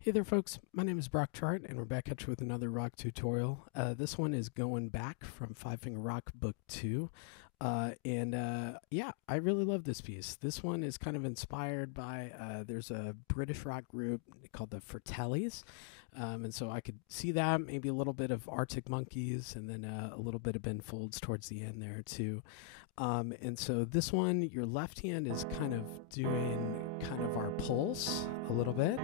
Hey there folks, my name is Brock Chart and we're back at you with another rock tutorial. This one is Goin Back from Five Finger Rock Book 2. Yeah, I really love this piece. This one is kind of inspired by, there's a British rock group called the Fratellis. And so I could see that, maybe a little bit of Arctic Monkeys and then a little bit of Ben Folds towards the end there too. And so this one, your left hand is kind of doing kind of our pulse a little bit.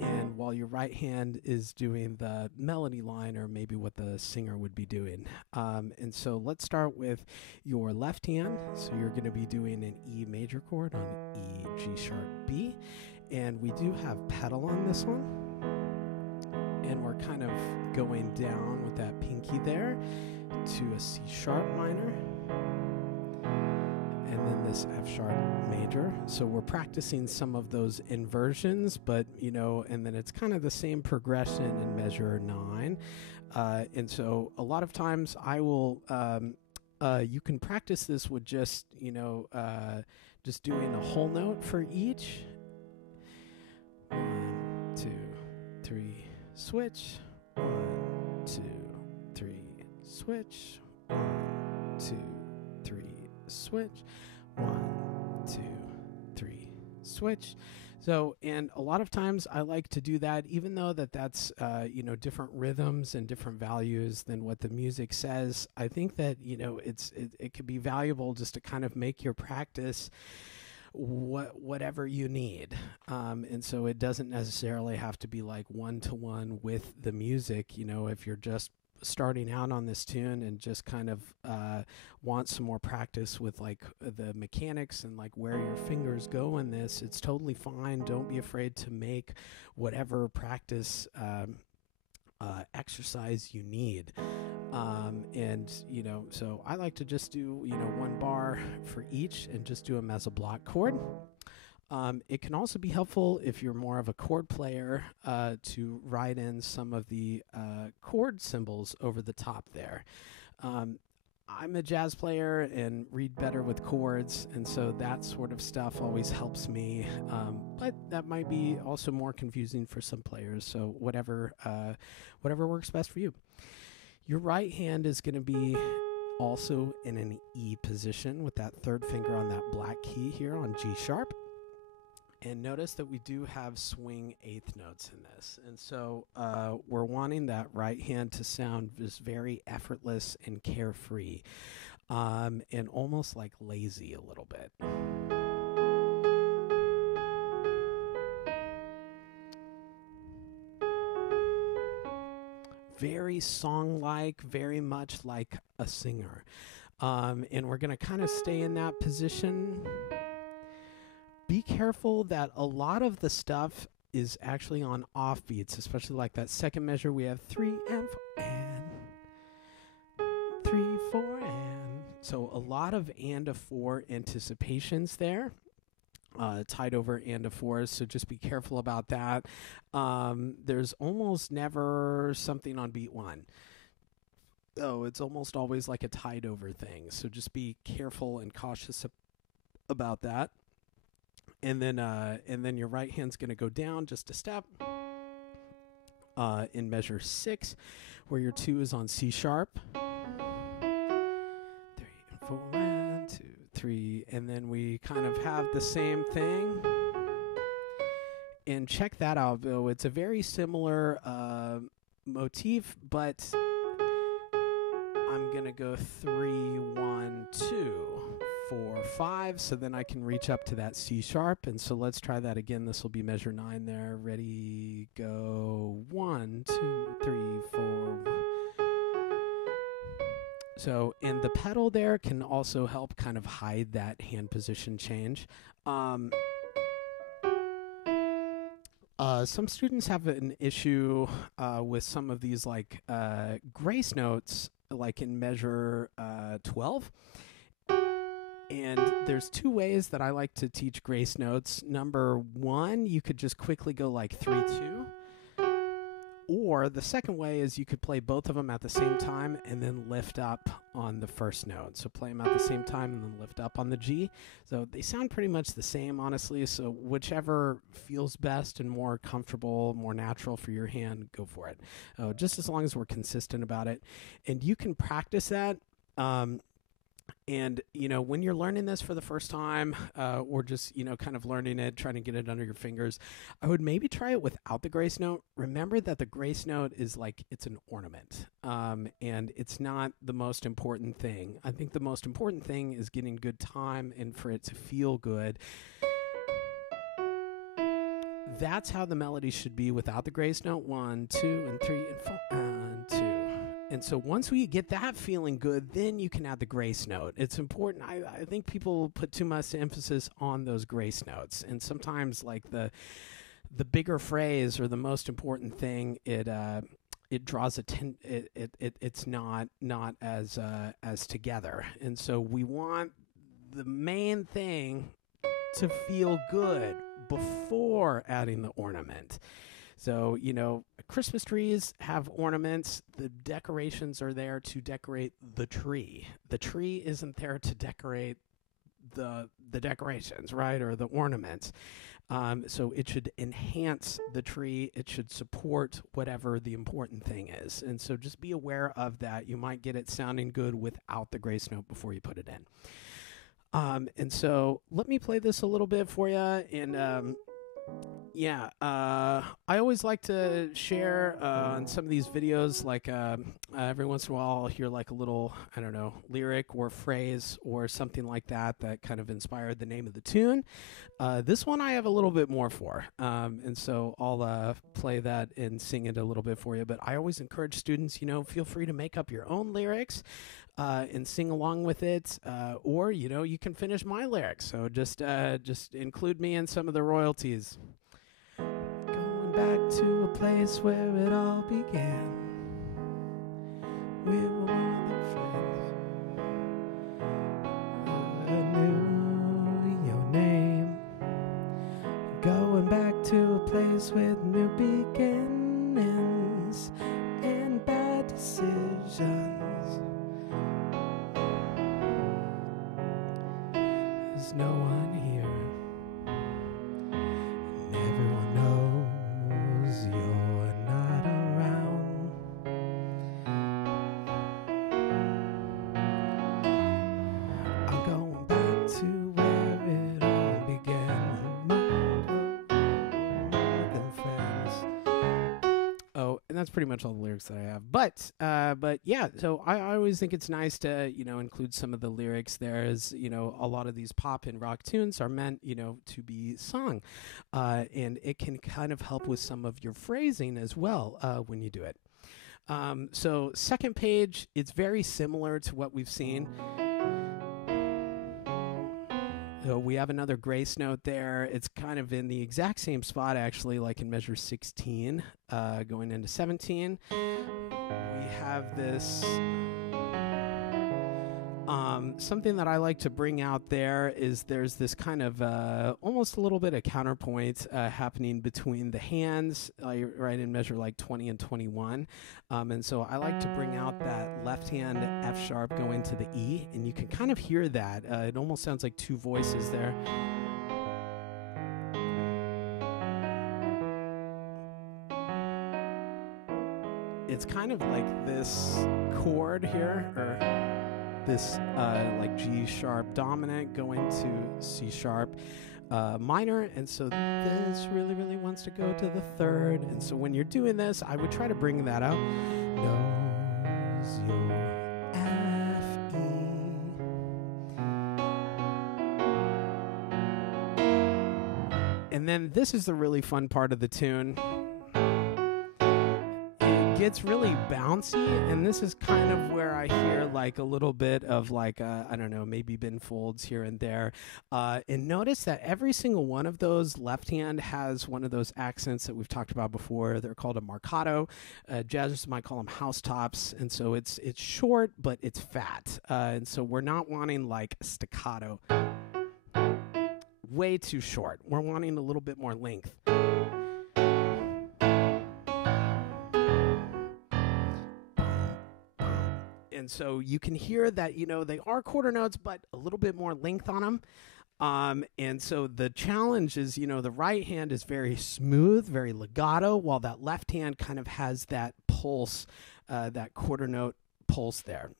And while your right hand is doing the melody line or maybe what the singer would be doing. And so let's start with your left hand. So you're going to be doing an E major chord on E, G sharp, B. And we do have pedal on this one. And we're kind of going down with that pinky there to a C sharp minor. And then this F sharp major. So we're practicing some of those inversions, but and then it's kind of the same progression in measure 9. And so a lot of times I will, you can practice this with just doing a whole note for each. 1, 2, 3, switch. 1, 2, 3, switch. 1, 2, 3, switch. 1, 2, 3, switch. So, and a lot of times I like to do that, even though that's different rhythms and different values than what the music says. I think that it could be valuable just to kind of make your practice whatever you need, and so it doesn't necessarily have to be like one-to-one with the music. If you're just starting out on this tune and just kind of want some more practice with like the mechanics and like where your fingers go in this, it's totally fine. Don't be afraid to make whatever practice exercise you need. So I like to just do one bar for each and just do them as a block chord. It can also be helpful if you're more of a chord player to write in some of the chord symbols over the top there. I'm a jazz player and read better with chords, and so that sort of stuff always helps me. But that might be also more confusing for some players, so whatever works best for you. Your right hand is going to be also in an E position with that third finger on that black key here on G sharp. And notice that we do have swing eighth notes in this. And so we're wanting that right hand to sound just very effortless and carefree, and almost like lazy a little bit. Very song-like, very much like a singer. And we're going to kind of stay in that position. Be careful that a lot of the stuff is actually on offbeats, especially like that second measure. We have 3 and 4 and 3, 4 and. So a lot of and a 4 anticipations there. Tied over and a 4s, so just be careful about that. There's almost never something on beat 1. Oh, it's almost always like a tied over thing, so just be careful and cautious about that. And then your right hand's going to go down just a step in measure 6, where your 2 is on C sharp. 3 and 4, 1, 2, 3, and then we kind of have the same thing. And check that out, though. It's a very similar motif, but I'm going to go 3, 1, 2, 4, 5, so then I can reach up to that C sharp. And so let's try that again. This will be measure 9 there. Ready, go. 1, 2, 3, 4. So, and the pedal there can also help kind of hide that hand position change. Some students have an issue with some of these like grace notes, like in measure 12. And there's 2 ways that I like to teach grace notes. Number 1, you could just quickly go like 3, 2. Or the second way is you could play both of them at the same time and then lift up on the first note. So play them at the same time and then lift up on the G. So they sound pretty much the same, honestly. So whichever feels best and more comfortable, more natural for your hand, go for it. Just as long as we're consistent about it. And you can practice that. And, when you're learning this for the first time, or just, kind of learning it, trying to get it under your fingers, I would maybe try it without the grace note. Remember that the grace note is like, it's an ornament, and it's not the most important thing. I think the most important thing is getting good time and for it to feel good. That's how the melody should be without the grace note. 1, 2, and 3, and 4, and 2. And so once we get that feeling good, then you can add the grace note. It's important. I think people put too much emphasis on those grace notes. And sometimes like the bigger phrase or the most important thing, it draws it's not as together. And so we want the main thing to feel good before adding the ornament. So, Christmas trees have ornaments. The decorations are there to decorate the tree. The tree isn't there to decorate the decorations, right, or the ornaments. So it should enhance the tree. It should support whatever the important thing is. And so just be aware of that. You might get it sounding good without the grace note before you put it in. And so let me play this a little bit for you. And I always like to share on some of these videos, like every once in a while I'll hear like a little, lyric or phrase or something like that kind of inspired the name of the tune. This one I have a little bit more for, and so I'll play that and sing it a little bit for you. But I always encourage students, feel free to make up your own lyrics and sing along with it, or you can finish my lyrics. So just include me in some of the royalties. Going back to a place where it all began. We were more than friends. I knew your name. Going back to a place with new beginnings and bad decisions. There's no one here, and everyone knows you're not around. I'm going back to where it all began. More than friends. Oh, and that's pretty much all the lyrics that I have. But yeah, so I always think it's nice to, include some of the lyrics there, as, a lot of these pop and rock tunes are meant, to be sung. And it can kind of help with some of your phrasing as well when you do it. So second page, it's very similar to what we've seen. So we have another grace note there. It's kind of in the exact same spot, actually, like in measure 16, going into 17. We have this, something that I like to bring out there is there's this kind of almost a little bit of counterpoint happening between the hands, right in measure like 20 and 21. And so I like to bring out that left hand F sharp going to the E, and you can kind of hear that. It almost sounds like two voices there. It's kind of like this chord here, or this like G sharp dominant going to C sharp minor, and so this really wants to go to the third. And so when you're doing this, I would try to bring that out. Knows your F, E. And then this is the really fun part of the tune. Gets really bouncy, and this is kind of where I hear like a little bit of like maybe bend folds here and there, and notice that every single one of those left hand has one of those accents that we've talked about before. They're called a marcato. Jazzers might call them house tops, and so it's short but it's fat, and so we're not wanting like staccato, way too short. We're wanting a little bit more length. And And so you can hear that, you know, they are quarter notes, but a little bit more length on them. And so the challenge is, you know, the right hand is very smooth, very legato, while that left hand kind of has that pulse, that quarter note pulse there.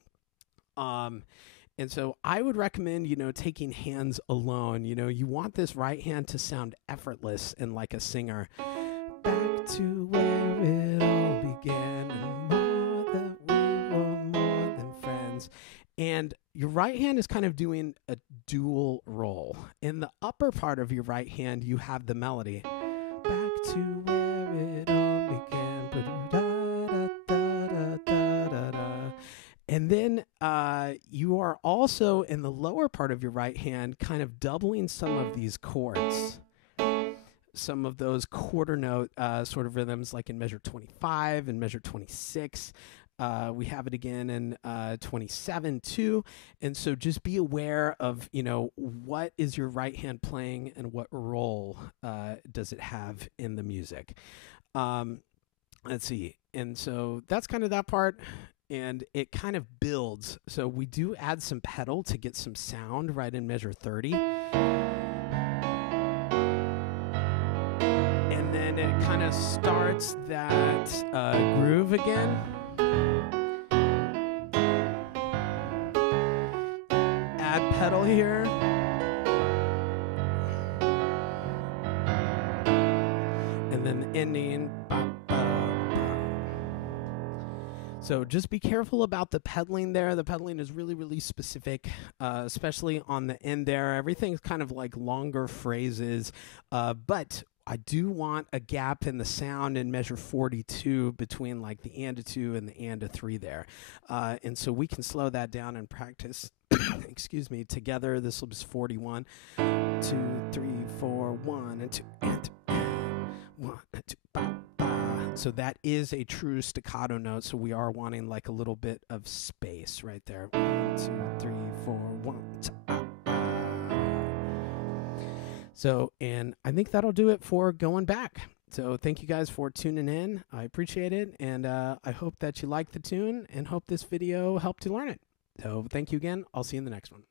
And so I would recommend, you know, taking hands alone. You know, you want this right hand to sound effortless and like a singer. Back to where it all began, and more that we were more than friends. And your right hand is kind of doing a dual role. In the upper part of your right hand, you have the melody. Back to where it all began. And then you are also in the lower part of your right hand kind of doubling some of these chords. Some of those quarter note sort of rhythms, like in measure 25 and measure 26. We have it again in 27 too. And so just be aware of, you know, what is your right hand playing and what role does it have in the music. Let's see. And so that's kind of that part. And it kind of builds. So we do add some pedal to get some sound right in measure 30. And then it kind of starts that groove again. Add pedal here. And then the ending. So just be careful about the pedaling there. The pedaling is really, really specific, especially on the end there. Everything's kind of like longer phrases, but I do want a gap in the sound in measure 42 between like the and a 2 and the and a 3 there. And so we can slow that down and practice, excuse me, together. This will be 41, 2, 3, 4, 1 and 2, and 2, 1 and 2, ba. So that is a true staccato note. So we are wanting like a little bit of space right there. 1, 2, 3, 4, 1, 2, So, and I think that'll do it for Going Back. So thank you guys for tuning in. I appreciate it. And I hope that you like the tune and hope this video helped you learn it. So thank you again. I'll see you in the next one.